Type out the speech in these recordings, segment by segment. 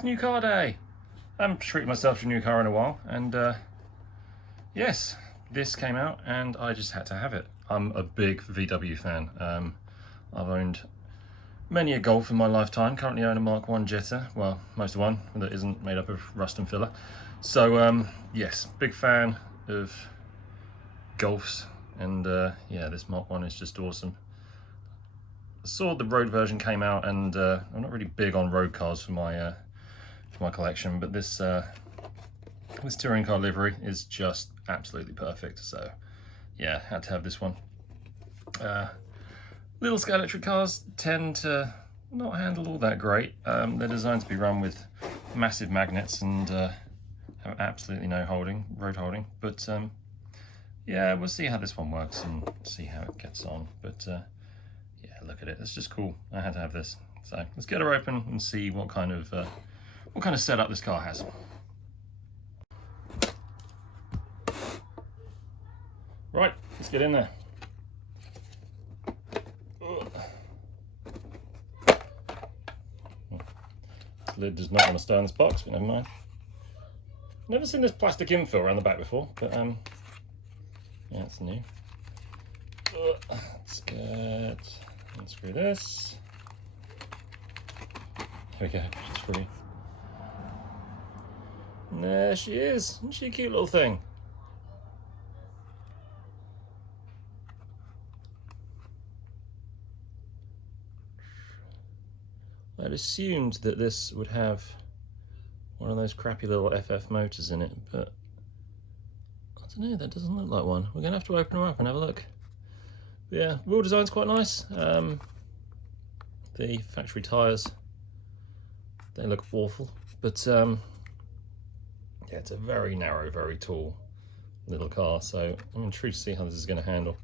it's new car day. I haven't treated myself to a new car in a while, and yes, this came out and I just had to have it. I'm a big VW fan. I've owned many a Golf in my lifetime. Currently own a Mk1 Jetta, well, most of one that isn't made up of rust and filler. So yes, big fan of Golfs, and yeah, this Mk1 is just awesome. I saw the road version came out, and I'm not really big on road cars for my collection, but this touring car livery is just absolutely perfect. So yeah, had to have this one. Little Scalextric cars tend to not handle all that great. They're designed to be run with massive magnets and have absolutely no road holding. But yeah, we'll see how this one works and see how it gets on. But yeah, look at it. It's just cool. I had to have this. So let's get her open and see what kind of setup this car has. Right, let's get in there. This lid does not want to stay in this box, but never mind. Never seen this plastic infill around the back before, but yeah, it's new. Let's unscrew this. There we go, she's free. And there she is. Isn't she a cute little thing? I'd assumed that this would have one of those crappy little FF motors in it, but I don't know, that doesn't look like one. We're going to have to open her up and have a look. But yeah, wheel design's quite nice. The factory tyres, they look awful, but yeah, it's a very narrow, very tall little car, so I'm intrigued to see how this is going to handle.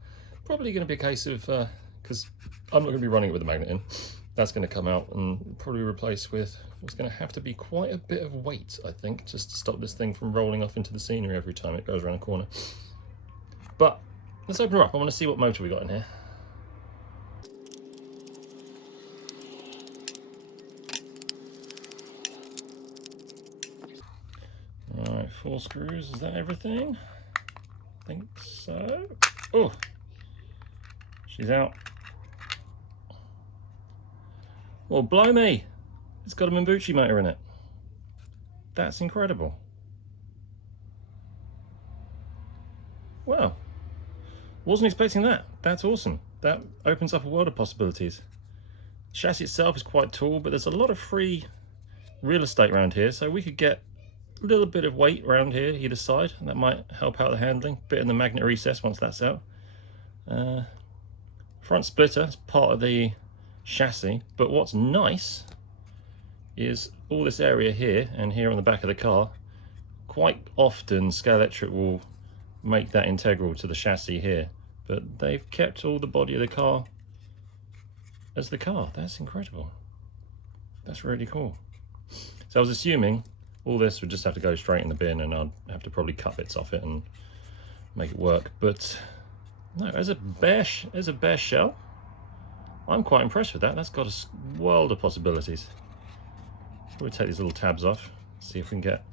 Probably going to be a case of, because I'm not going to be running it with a magnet in, that's going to come out and probably replace with, it's going to have to be quite a bit of weight, I think, just to stop this thing from rolling off into the scenery every time it goes around a corner. But let's open her up. I want to see what motor we got in here. Right, 4 screws, is that everything? I think so. Oh, she's out. Well, blow me, it's got a Mambucci motor in it. That's incredible. Wow, wasn't expecting that. That's awesome. That opens up a world of possibilities. The chassis itself is quite tall, but there's a lot of free real estate around here, so we could get a little bit of weight around here either side, and that might help out the handling. Bit in the magnet recess once that's out. Front splitter is part of the chassis, but what's nice is all this area here and here on the back of the car. Quite often Scalextric will make that integral to the chassis here, but they've kept all the body of the car as the car. That's incredible. That's really cool. So I was assuming all this would just have to go straight in the bin and I'd have to probably cut bits off it and make it work, but no, as a bare shell, I'm quite impressed with that. That's got a world of possibilities. We'll take these little tabs off, see if we can get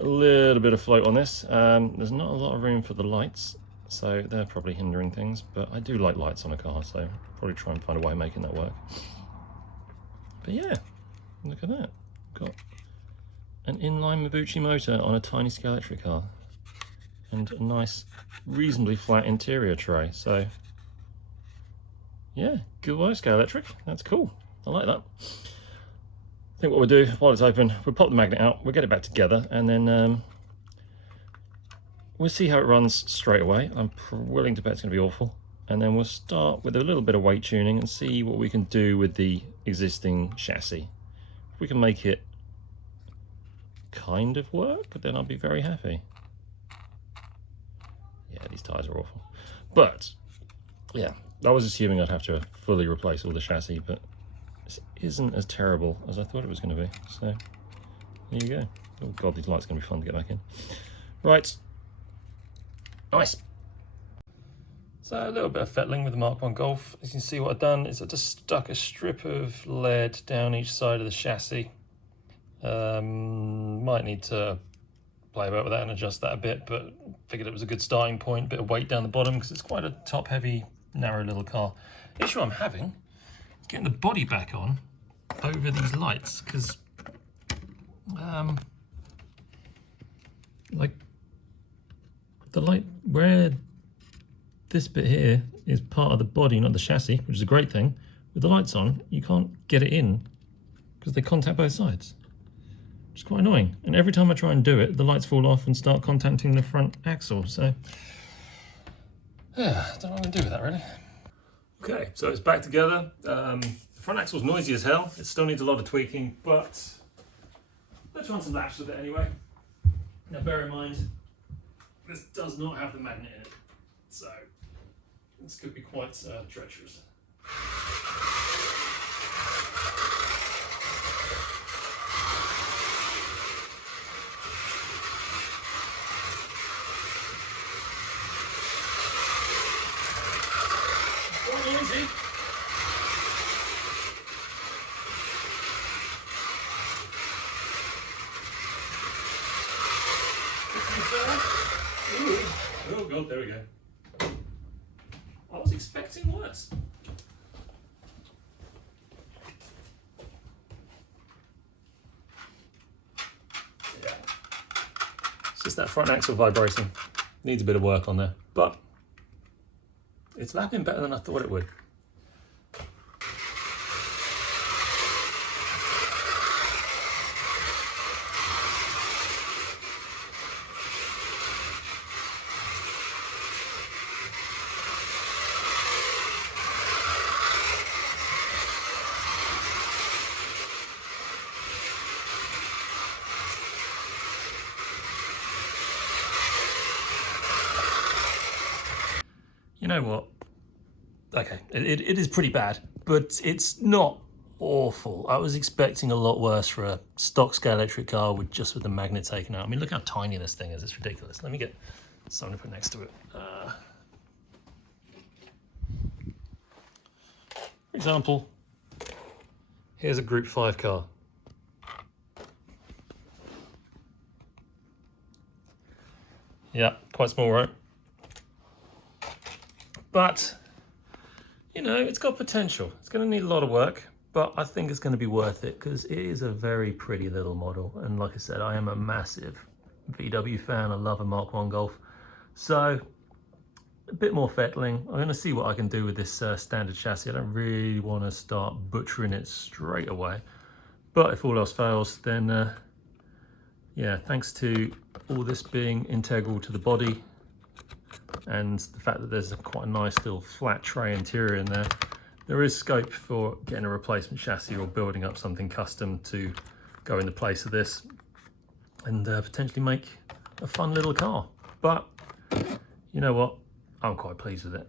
a little bit of float on this. There's not a lot of room for the lights, so they're probably hindering things, but I do like lights on a car, so probably try and find a way of making that work. But yeah, look at that. Got an inline Mambucci motor on a tiny Scalextric car and a nice, reasonably flat interior tray. So yeah, good work, Scalextric. That's cool. I like that. I think what we'll do while it's open, we'll pop the magnet out, we'll get it back together, and then we'll see how it runs straight away. I'm willing to bet it's going to be awful. And then we'll start with a little bit of weight tuning and see what we can do with the existing chassis. If we can make it kind of work, then I'll be very happy. Yeah, these tyres are awful. But yeah, I was assuming I'd have to fully replace all the chassis, but this isn't as terrible as I thought it was going to be. So there you go. Oh god, these lights are going to be fun to get back in. Right, nice. So a little bit of fettling with the Mk1 Golf. As you can see, what I've done is I just stuck a strip of lead down each side of the chassis. Might need to play about with that and adjust that a bit, but figured it was a good starting point. Bit of weight down the bottom because it's quite a top heavy, narrow little car. The issue I'm having is getting the body back on over these lights, because like the light where this bit here is part of the body, not the chassis, which is a great thing. With the lights on, you can't get it in because they contact both sides. It's quite annoying. And every time I try and do it, the lights fall off and start contacting the front axle. So, yeah, I don't know what I'm going to do with that, really. Okay, so it's back together. The front axle's noisy as hell. It still needs a lot of tweaking, but let's run some laps with it anyway. Now, bear in mind, this does not have the magnet in it. So, this could be quite treacherous. Noisy. Oh god, there we go. I was expecting worse. Yeah. It's just that front axle vibrating. Needs a bit of work on there, but it's lapping better than I thought it would. You know what? Okay, it is pretty bad, but it's not awful. I was expecting a lot worse for a stock Scalextric car with the magnet taken out. I mean, look how tiny this thing is. It's ridiculous. Let me get something to put next to it. For example, here's a Group 5 car. Yeah, quite small, right? But, you know, it's got potential. It's going to need a lot of work, but I think it's going to be worth it because it is a very pretty little model. And like I said, I am a massive VW fan. I love a Mk1 Golf. So, a bit more fettling. I'm going to see what I can do with this standard chassis. I don't really want to start butchering it straight away. But if all else fails, then, yeah, thanks to all this being integral to the body, and the fact that there's quite a nice little flat tray interior in there, there is scope for getting a replacement chassis or building up something custom to go in the place of this and potentially make a fun little car. But you know what? I'm quite pleased with it.